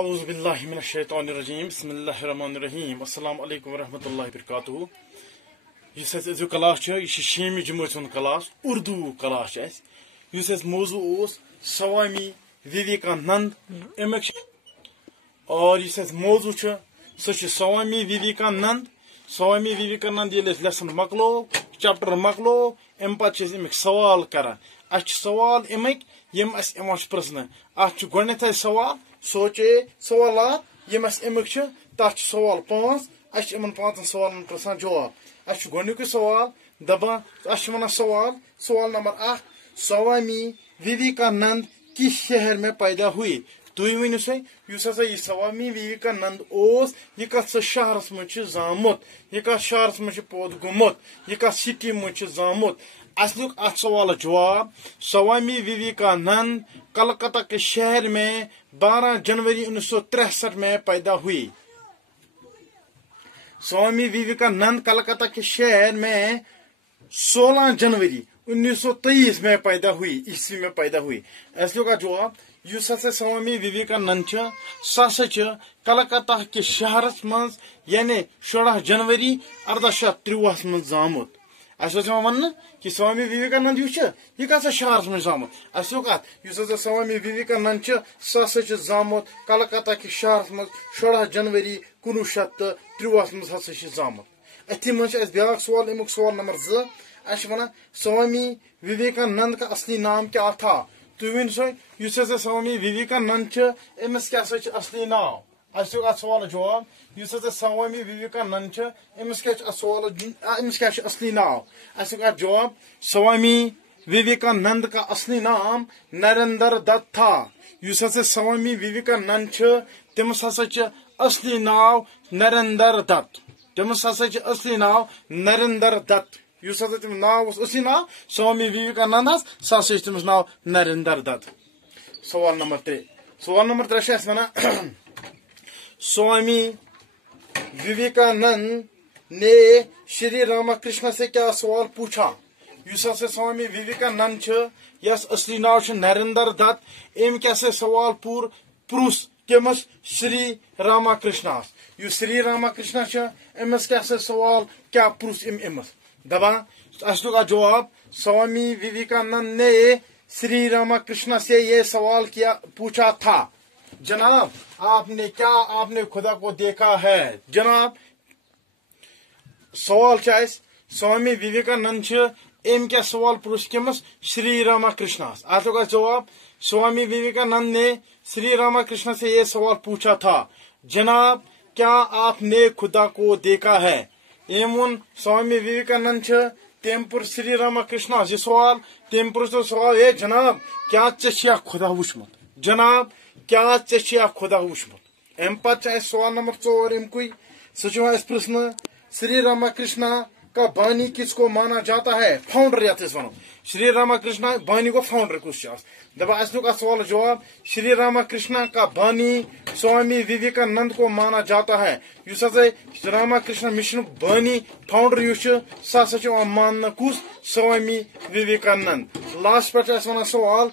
اعوذ باللہ من الشیطان الرجیم بسم اللہ الرحمن الرحیم السلام علیکم ورحمۃ اللہ وبرکاتہ. اس ازیک کلاس یہ شیمی جماعت ہند کلاس اردو کلاس اس موضوع اس سوامی وویکانند امیک اور اس موضوع سہ سوامی وویکانند یل لیسن مکلو چیپٹر مکلو ام پتہ امیک سوال کران سوال امیک یم پرسن ات گۄڈنیتھ سوال سوچے سوالات یم امیک تک سوال پانچ ان پانچن سوالن پرسان جواب گۄڈنیُک سوال دپان ونان سوال نمبر 1 سوامی وویکانند کس شہر میں پیدا ہوئی. تھی ورنو سا یہ سوامی وویکانند یہ کت شہرس مجھ زامت یہ کت شہرس مجھ پود گومت یہ کت سٹی مجھ زامت اصل ات سوال جواب سوامی وویکانند کلکتہ کے شہر میں 12 جنوری 1963 میں پیدا ہوئی. سوامی وویکانند کلکتہ کے شہر میں 16 جنوری 1923 میں پیدا ہوئی عیسوی میں پیدا ہوئی. اصل کا جواب اس سوامی وویکانند سہ کلکتہ کے شہرس مز یعنی 16 جنوری 1853 من زامت. ون کہ سوامی وویکانند یہ کت شہرس مجھ زامت اس سوامی وویکانند سہ زامت کلکتہ کے شہرس مز 16 جنوری 1953 مز زامت. اتھی مجھ بیاکھ سوال امیک سوال نمبر 2 ونان سوامی وویکانند کا اصلی نام کیا تھا. تھی ون سا اس سوامی وویکانند امس کیا اصلی ناو ات سوال جواب اس سوامی وویکانند امس کیا اصلی ناو جواب سوامی وویکانند کا اصلی نام نریندر دت تھا. اس سوامی وویکانند تمس اصلی ناو نریندر دت تمس اصلی ناو نریندر دت اس تم ناو اصلی ناو سوامی وویکانند سہ تمس ناو نریندر دت. سوال نمبر 3 ونان سوامی وویکانند نے شری راما کرشنا سے کیا سوال پوچھا. اس سوامی وویکانند یس اصلی ناو نریندر دت ام کیا سوال پروس کمس شری راما کرشنا شری راما کرشنا امس کیا سوال کیا پروس امس دپان اصل کا جواب سوامی وویکانند نے شری راما کرشنا سے یہ سوال کیا پوچھا تھا جناب آپ نے خدا کو دیکھا ہے. جناب سوال سوامی وویکانند ام کیا سوال پروس کمس شری راما کرشنا ات کا جواب سوامی وویکانند نے شری راما کرشنا سے یہ سوال پوچھا تھا جناب کیا آپ نے خدا کو دیکھا ہے. یم ون سوامی وویکانند تم پور شری راما کرشنا یہ سوال تم پور سوال اے جناب کیا ژےٚ خدا وچھمت جناب کیا ژےٚ خدا وچھمت. ام پتہ سوال نمبر 4 امکے سہ پرسن شری راما کرشنا کا بانی کس کو مانا جاتا ہے. فاؤنڈر یت ونو شری راما کرشنا بانی کو فاؤنڈر کس دپان اصل سوال جواب شری راما کرشنا کا بانی سوامی وویکانند کو مانا جاتا ہے. اس راما کرشنا مشن بانی فاؤنڈر سہ ماننا کس سوامی وویکانند. لاسٹ پہ ونان سوال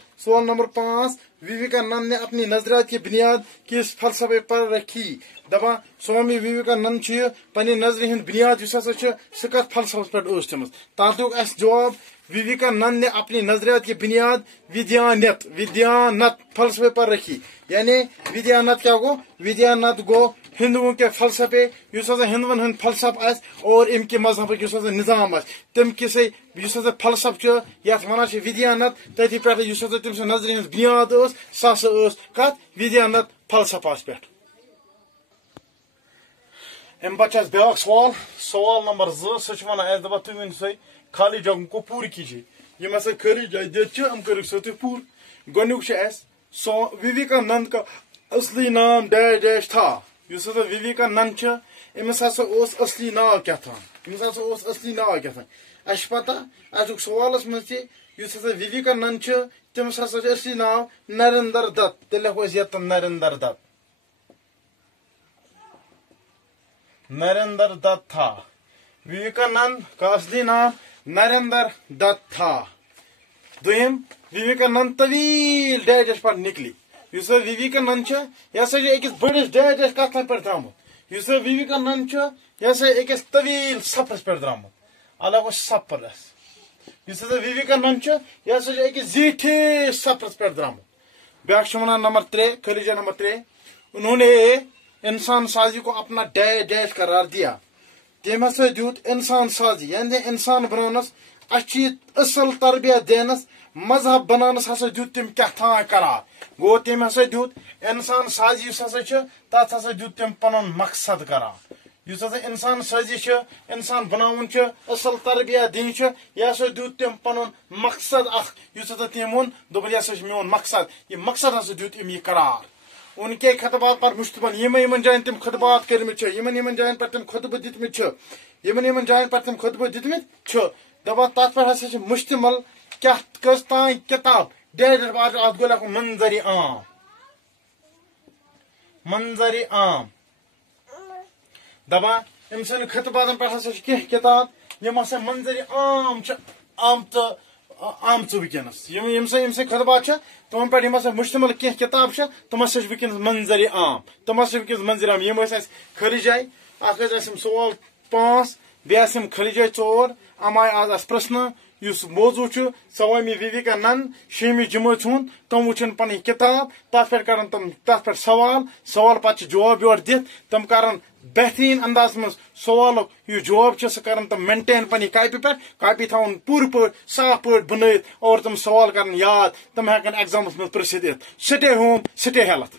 نمبر 5 وویکانند نے اپنی نظریات کی بنیاد کس فلسفے پر رکھی. دپان سوامی وویکانند پنہ نظر ہند بنیاد سہ کت فلسفس پہ تم تک جواب وویکانند نے اپنی نظریات کی بنیاد ودیانت فلسفے پر رکھی. یعنی ودیانت کیا گو ودیانت گو ہندوؤں کے فلسفے ہندوون ہند فلسفہ اور ام کے مذہب نظام تم کسے فلسفہ یت ونان ودیانت تھی پہ تم سے نظر ہند بنیاد سہ کت ودیانت فلسفہ پہ. ام پہ بیاکھ سوال نمبر 2 سہ ونان دپان تھی ون سا خالی جگہوں کو پور کیجیے یم خالی جائے دت کر تھی پور. گۄڈنیُک وویکانند کا اصلی نام ڈیش ڈیش تھا. اس وویکانند امس اصلی ناو کیا تھا اصلی ناو کیا تھا. پتہ ازیک سوالس مز تس وویکانند تمس اصلی ناو نریندر دت تیل لکھو نریندر دت نریندر دت تھا. وویکانند کا اصلی نام نریندر دت تھا. دویم وویکانند طویل ڈیش پر نکلی یُس ہسا وِویکانند چھُ یہِ ہسا چھُ أکِس بٔڑِس ڈیجس کتھن پٮ۪ٹھ درٛامُت یُس ہسا وِویکانند چھُ یہِ ہسا أکِس طویل سفرس پٮ۪ٹھ درٛامُت الگ گوٚو سفرس یُس ہسا وِویکانند چھُ یہِ ہسا چھُ أکِس زیٖٹھِس سفرس پٮ۪ٹھ درٛامُت بیٛاکھ چھُ ونان نمبر 3 خلیجہ نمبر 3 انہوں نے انسان سازی کو اپنا ڈیش قرار دیا تم ہسا دیت انسان سازی یعنی انسان بنانس اچھی اصل تربیت دینس مذہب بنانس ہسا دیت تم کیا تھان قرار گو تم ہسا دیت انسان سازی یس ہسا چھ تت ہسا دیت تم پنن مقصد قرار یس ہسا انسان سازی چھ انسان بناون چھ اصل تربیت دین چھ یہ ہسا دیت تم پنن مقصد اخ یس ہسا تم وون دوپن یہ ہسا چھ میون مقصد یہ مقصد ہسا دیت ام یہ قرار ان کے خطبات پر مشتمل یمن جائن تم خطبات کرمت یمن جائن پر تم خطبہ دتمت یمن جائن پر تم خطبہ دتمت دپان تر پر ہسا مشتمل کیا کس تان کتاب ڈیڈر ات گو لکھن منظر عام دپان ام سن خطباتن پر ہسا کی کتاب یم ہسا منظر عام آمچ ونکس یم سن خطبات تمن پہ ہسا مشتمل کی کتاب تم ہسا ونکس منظر عام تم ہسا ونکس منظر عام یم خلیجائے اخ سوال 5 بیسم خلیجائے 4 ام آئی آز اس پرسن اس موضوع سوامی وویکانند 6 جماعت ہند تم وچن پن کتاب تر پہ کرن تم تر پہ سوال پتہ جواب یور دت تم کرن بہترین انداز من سوالک یہ جواب سہ کرن تم مینٹین پنہ کاپی پہ کاپی تھون پور پہ صاف پہ بنائت اور تم سوال کرن یاد تم ہیکن ایگزامس من پرسد سٹے ہوم سٹے ہیلتھ